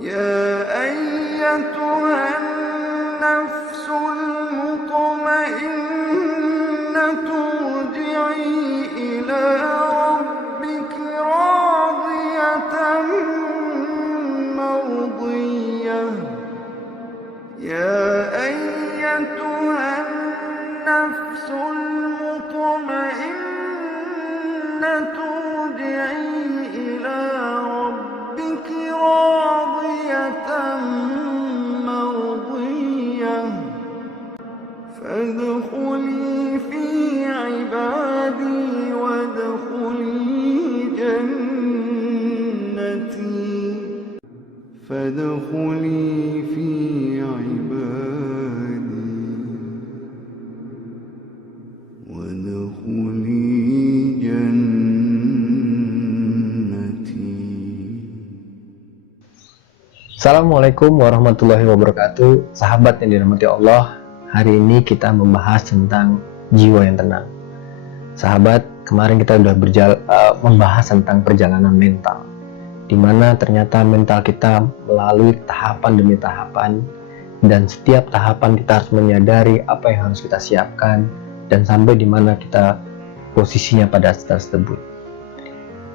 يا أيتها النفس المطمئنة ارجعي إلى ربك راضية مرضية يا أيتها النفس المطمئنة ارجعي إلى ربك راضية مرضية فادخلي في عبادي وادخلي جنتي فادخلي في عبادي وادخلي جنتي. Assalamualaikum warahmatullahi wabarakatuh. Sahabat yang dirahmati Allah, hari ini kita membahas tentang jiwa yang tenang. Sahabat, kemarin kita sudah membahas tentang perjalanan mental, di mana ternyata mental kita melalui tahapan demi tahapan, dan setiap tahapan kita harus menyadari apa yang harus kita siapkan dan sampai di mana kita posisinya pada saat tersebut.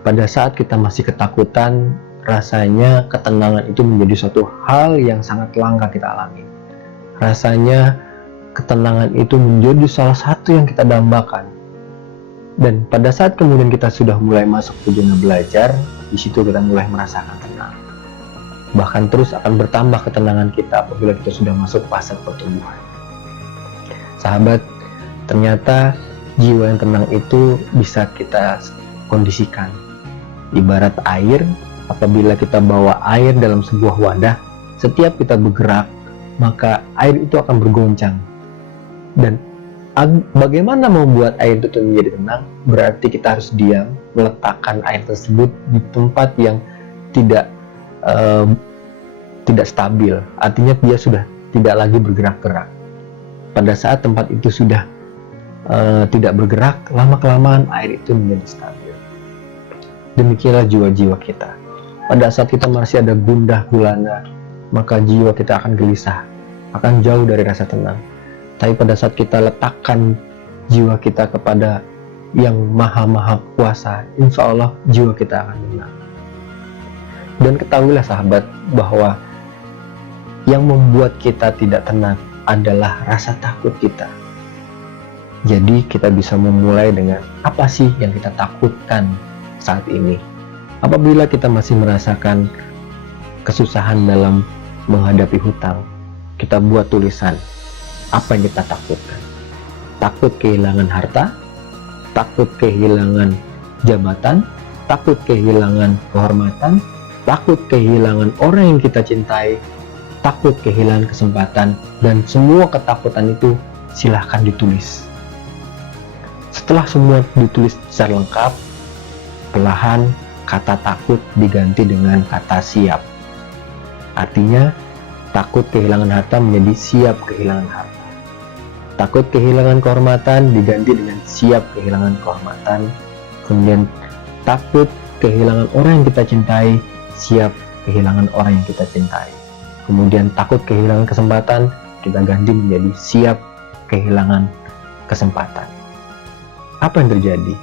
Pada saat kita masih ketakutan, rasanya ketenangan itu menjadi suatu hal yang sangat langka kita alami. Rasanya ketenangan itu menjadi salah satu yang kita dambakan. Dan pada saat kemudian kita sudah mulai masuk ke zona belajar, di situ kita mulai merasakan tenang. Bahkan terus akan bertambah ketenangan kita apabila kita sudah masuk fase pertumbuhan. Sahabat, ternyata jiwa yang tenang itu bisa kita kondisikan. Ibarat air, apabila kita bawa air dalam sebuah wadah, setiap kita bergerak, maka air itu akan bergoncang. Dan bagaimana membuat air itu menjadi tenang? Berarti kita harus diam, meletakkan air tersebut di tempat yang tidak stabil. Artinya dia sudah tidak lagi bergerak-gerak. Pada saat tempat itu sudah tidak bergerak, lama-kelamaan air itu menjadi stabil. Demikianlah jiwa-jiwa kita. Pada saat kita masih ada gundah gulana, maka jiwa kita akan gelisah, akan jauh dari rasa tenang. Tapi pada saat kita letakkan jiwa kita kepada yang maha kuasa, insya Allah jiwa kita akan tenang. Dan ketahuilah sahabat, bahwa yang membuat kita tidak tenang adalah rasa takut kita. Jadi kita bisa memulai dengan apa sih yang kita takutkan saat ini. Apabila kita masih merasakan kesusahan dalam menghadapi hutang, kita buat tulisan apa yang kita takutkan. Takut kehilangan harta, takut kehilangan jabatan, takut kehilangan kehormatan, takut kehilangan orang yang kita cintai, takut kehilangan kesempatan, dan semua ketakutan itu silahkan ditulis. Setelah semua ditulis secara lengkap, perlahan kata takut diganti dengan kata siap. Artinya, takut kehilangan harta menjadi siap kehilangan harta. Takut kehilangan kehormatan diganti dengan siap kehilangan kehormatan. Kemudian, takut kehilangan orang yang kita cintai, siap kehilangan orang yang kita cintai. Kemudian, takut kehilangan kesempatan, kita ganti menjadi siap kehilangan kesempatan. Apa yang terjadi?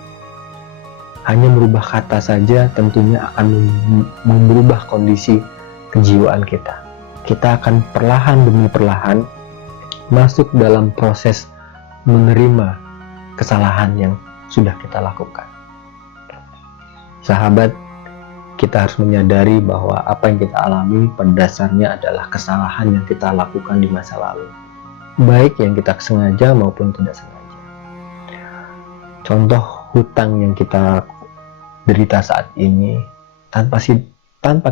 Hanya merubah kata saja tentunya akan merubah kondisi kejiwaan kita. Kita akan perlahan demi perlahan masuk dalam proses menerima kesalahan yang sudah kita lakukan. Sahabat, kita harus menyadari bahwa apa yang kita alami pada dasarnya adalah kesalahan yang kita lakukan di masa lalu, baik yang kita sengaja maupun tidak sengaja. Contoh hutang yang kita derita saat ini tanpa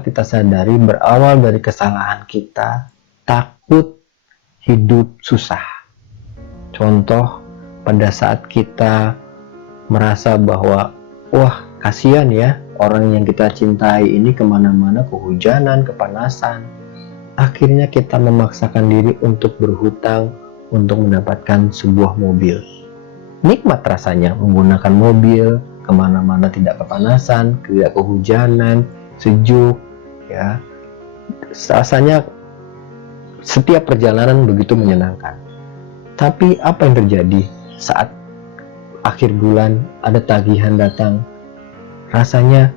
kita sadari berawal dari kesalahan kita takut hidup susah. Contoh pada saat kita merasa bahwa wah kasihan ya orang yang kita cintai ini kemana-mana kehujanan, kepanasan, akhirnya kita memaksakan diri untuk berhutang untuk mendapatkan sebuah mobil. Nikmat rasanya menggunakan mobil, kemana-mana tidak kepanasan, tidak kehujanan, sejuk, ya. rasanya setiap perjalanan begitu menyenangkan. Tapi apa yang terjadi saat akhir bulan ada tagihan datang? Rasanya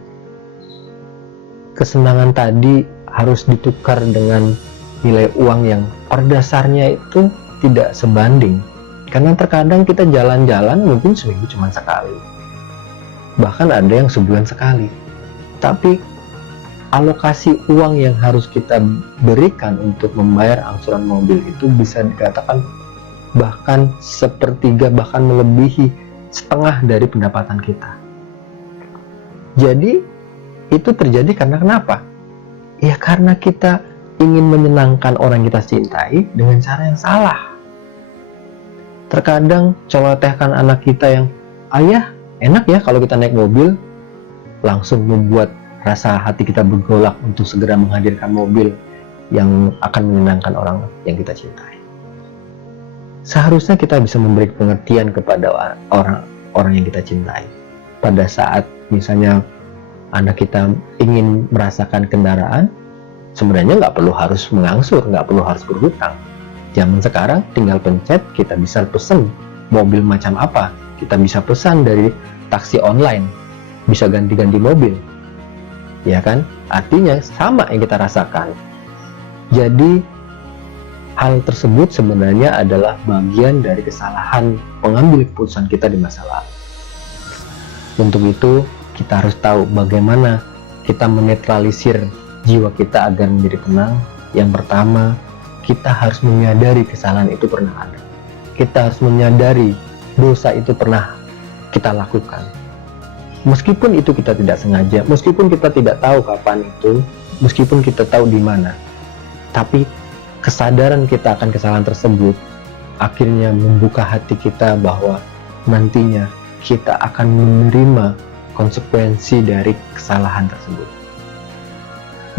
kesenangan tadi harus ditukar dengan nilai uang yang pada dasarnya itu tidak sebanding. Karena terkadang kita jalan-jalan mungkin seminggu cuma sekali, bahkan ada yang sebulan sekali. Tapi alokasi uang yang harus kita berikan untuk membayar angsuran mobil itu bisa dikatakan bahkan sepertiga, bahkan melebihi setengah dari pendapatan kita. Jadi itu terjadi karena kenapa? Ya karena kita ingin menyenangkan orang yang kita cintai dengan cara yang salah. Terkadang colotehkan anak kita yang, ayah enak ya kalau kita naik mobil, langsung membuat rasa hati kita bergolak untuk segera menghadirkan mobil yang akan menyenangkan orang yang kita cintai. Seharusnya kita bisa memberi pengertian kepada orang yang kita cintai. Pada saat misalnya anak kita ingin merasakan kendaraan, sebenarnya nggak perlu harus mengangsur, nggak perlu harus berhutang. Zaman sekarang tinggal pencet, kita bisa pesan mobil macam apa, kita bisa pesan dari taksi online, bisa ganti-ganti mobil, ya kan? Artinya sama yang kita rasakan. Jadi hal tersebut sebenarnya adalah bagian dari kesalahan pengambil keputusan kita di masa lalu. Untuk itu kita harus tahu bagaimana kita menetralisir jiwa kita agar menjadi tenang. Yang pertama, kita harus menyadari kesalahan itu pernah ada. Kita harus menyadari dosa itu pernah kita lakukan. Meskipun itu kita tidak sengaja, meskipun kita tidak tahu kapan itu, meskipun kita tahu di mana, tapi kesadaran kita akan kesalahan tersebut akhirnya membuka hati kita bahwa nantinya kita akan menerima konsekuensi dari kesalahan tersebut.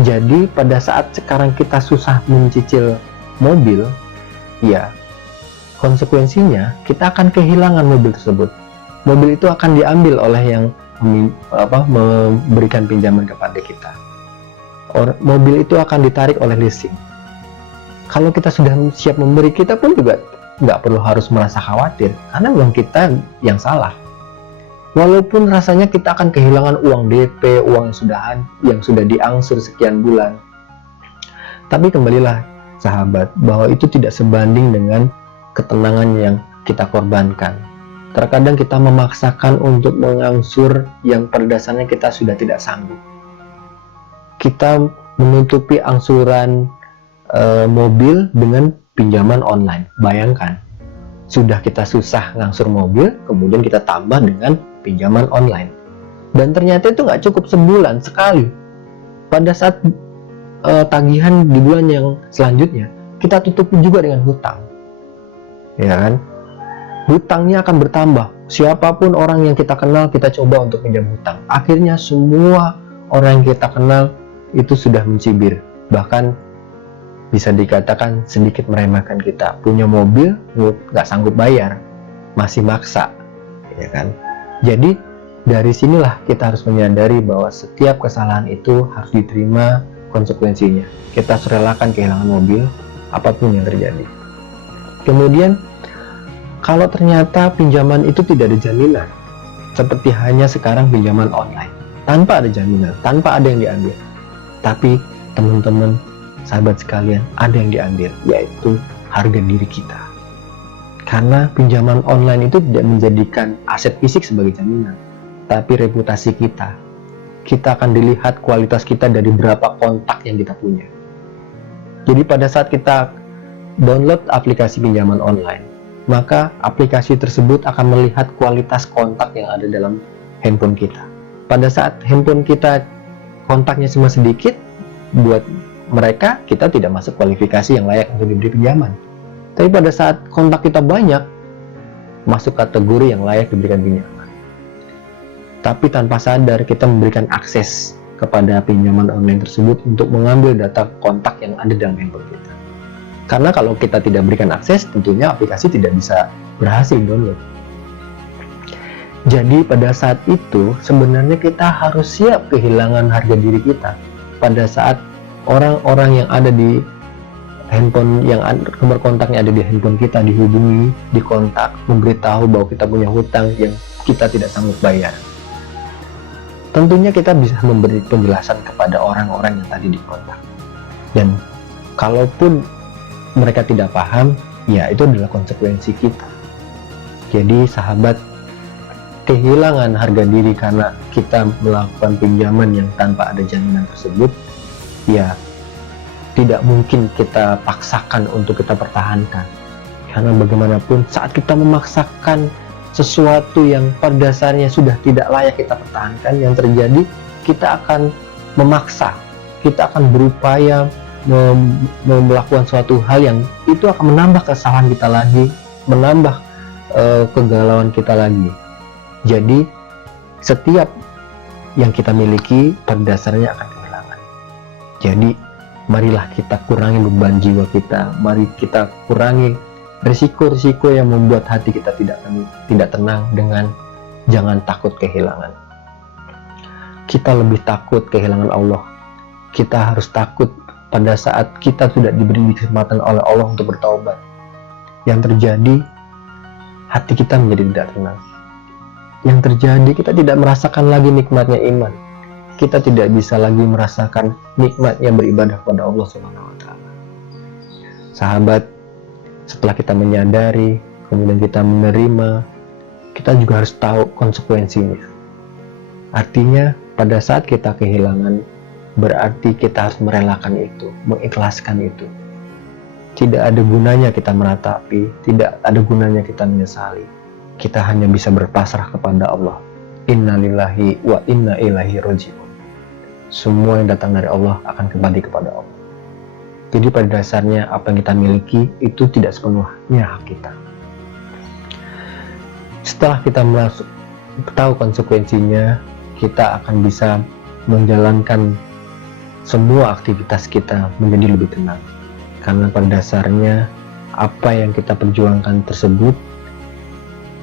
Jadi pada saat sekarang kita susah mencicil mobil, ya konsekuensinya kita akan kehilangan mobil tersebut. Mobil itu akan diambil oleh yang memberikan pinjaman kepada kita. Mobil itu akan ditarik oleh leasing. Kalau kita sudah siap memberi, kita pun juga nggak perlu harus merasa khawatir, karena memang kita yang salah. Walaupun rasanya kita akan kehilangan uang DP, uang yang sudah diangsur sekian bulan, tapi kembalilah sahabat, bahwa itu tidak sebanding dengan ketenangan yang kita korbankan. Terkadang kita memaksakan untuk mengangsur yang pada dasarnya kita sudah tidak sanggup. Kita menutupi angsuran mobil dengan pinjaman online. Bayangkan, sudah kita susah ngangsur mobil, kemudian kita tambah dengan pinjaman online. Dan ternyata itu nggak cukup sebulan sekali. Pada saat tagihan di bulan yang selanjutnya, kita tutupi juga dengan hutang, ya kan? Hutangnya akan bertambah. Siapapun orang yang kita kenal, kita coba untuk pinjam hutang. Akhirnya semua orang yang kita kenal itu sudah mencibir, bahkan bisa dikatakan sedikit meremehkan kita. Punya mobil nggak sanggup bayar, masih maksa, ya kan? Jadi dari sinilah kita harus menyadari bahwa setiap kesalahan itu harus diterima konsekuensinya. Kita harus relakan kehilangan mobil, apapun yang terjadi. Kemudian, kalau ternyata pinjaman itu tidak ada jaminan, seperti hanya sekarang pinjaman online, tanpa ada jaminan, tanpa ada yang diambil. Tapi teman-teman, sahabat sekalian, ada yang diambil, yaitu harga diri kita. Karena pinjaman online itu tidak menjadikan aset fisik sebagai jaminan, tapi reputasi kita. Kita akan dilihat kualitas kita dari berapa kontak yang kita punya. Jadi pada saat kita download aplikasi pinjaman online, maka aplikasi tersebut akan melihat kualitas kontak yang ada dalam handphone kita. Pada saat handphone kita kontaknya cuma sedikit, buat mereka kita tidak masuk kualifikasi yang layak untuk diberi pinjaman. Tapi pada saat kontak kita banyak, masuk kategori yang layak diberikan pinjaman. Tapi tanpa sadar kita memberikan akses kepada pinjaman online tersebut untuk mengambil data kontak yang ada dalam handphone kita. Karena kalau kita tidak berikan akses, tentunya aplikasi tidak bisa berhasil download. Jadi pada saat itu sebenarnya kita harus siap kehilangan harga diri kita. Pada saat orang-orang yang ada di handphone, nomor kontaknya ada di handphone kita, dihubungi, dikontak, memberitahu bahwa kita punya hutang yang kita tidak sanggup bayar. Tentunya kita bisa memberi penjelasan kepada orang-orang yang tadi dikontak, dan kalaupun mereka tidak paham, ya itu adalah konsekuensi kita. Jadi sahabat, kehilangan harga diri karena kita melakukan pinjaman yang tanpa ada jaminan tersebut, ya tidak mungkin kita paksakan untuk kita pertahankan. Karena bagaimanapun saat kita memaksakan sesuatu yang pada dasarnya sudah tidak layak kita pertahankan, yang terjadi kita akan memaksa, kita akan berupaya melakukan suatu hal yang itu akan menambah kesalahan kita lagi, menambah kegalauan kita lagi. Jadi setiap yang kita miliki pada dasarnya akan kehilangan. Jadi marilah kita kurangi beban jiwa kita, mari kita kurangi risiko-risiko yang membuat hati kita tidak tenang dengan jangan takut kehilangan. Kita lebih takut kehilangan Allah. Kita harus takut pada saat kita tidak diberi kesempatan oleh Allah untuk bertaubat. Yang terjadi, hati kita menjadi tidak tenang. Yang terjadi, kita tidak merasakan lagi nikmatnya iman. Kita tidak bisa lagi merasakan nikmatnya beribadah kepada Allah SWT. Sahabat, setelah kita menyadari, kemudian kita menerima, kita juga harus tahu konsekuensinya. Artinya, pada saat kita kehilangan, berarti kita harus merelakan itu, mengikhlaskan itu. Tidak ada gunanya kita meratapi, tidak ada gunanya kita menyesali. Kita hanya bisa berpasrah kepada Allah. Inna lillahi wa inna ilaihi raji'un. Semua yang datang dari Allah akan kembali kepada Allah. Jadi pada dasarnya apa yang kita miliki itu tidak sepenuhnya hak kita. Setelah kita tahu konsekuensinya, kita akan bisa menjalankan semua aktivitas kita menjadi lebih tenang. Karena pada dasarnya apa yang kita perjuangkan tersebut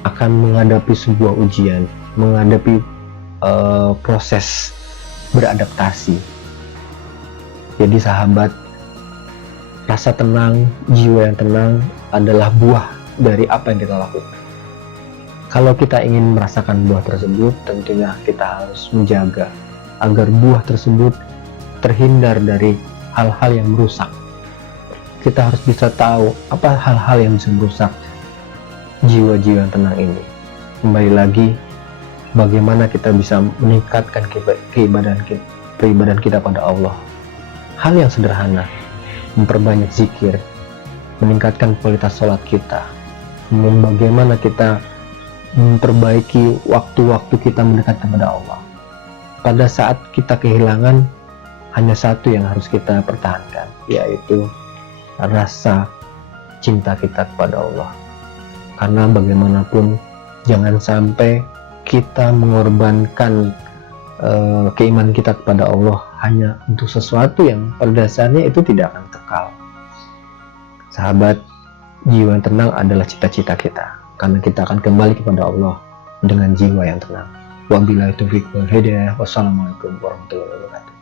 akan menghadapi sebuah ujian, menghadapi proses beradaptasi. Jadi sahabat, rasa tenang, jiwa yang tenang adalah buah dari apa yang kita lakukan. Kalau kita ingin merasakan buah tersebut, tentunya kita harus menjaga agar buah tersebut terhindar dari hal-hal yang merusak. Kita harus bisa tahu apa hal-hal yang bisa merusak jiwa-jiwa yang tenang ini. Kembali lagi, bagaimana kita bisa meningkatkan keibadan kita pada Allah. Hal yang sederhana, memperbanyak zikir, meningkatkan kualitas sholat kita, bagaimana kita memperbaiki waktu-waktu kita mendekat kepada Allah. Pada saat kita kehilangan, hanya satu yang harus kita pertahankan, yaitu rasa cinta kita kepada Allah. Karena bagaimanapun, jangan sampai kita mengorbankan keimanan kita kepada Allah hanya untuk sesuatu yang pada dasarnya itu tidak akan kekal. Sahabat, jiwa yang tenang adalah cita-cita kita, karena kita akan kembali kepada Allah dengan jiwa yang tenang. Wabillahi taufiq wal hidayah. Wassalamualaikum warahmatullahi wabarakatuh.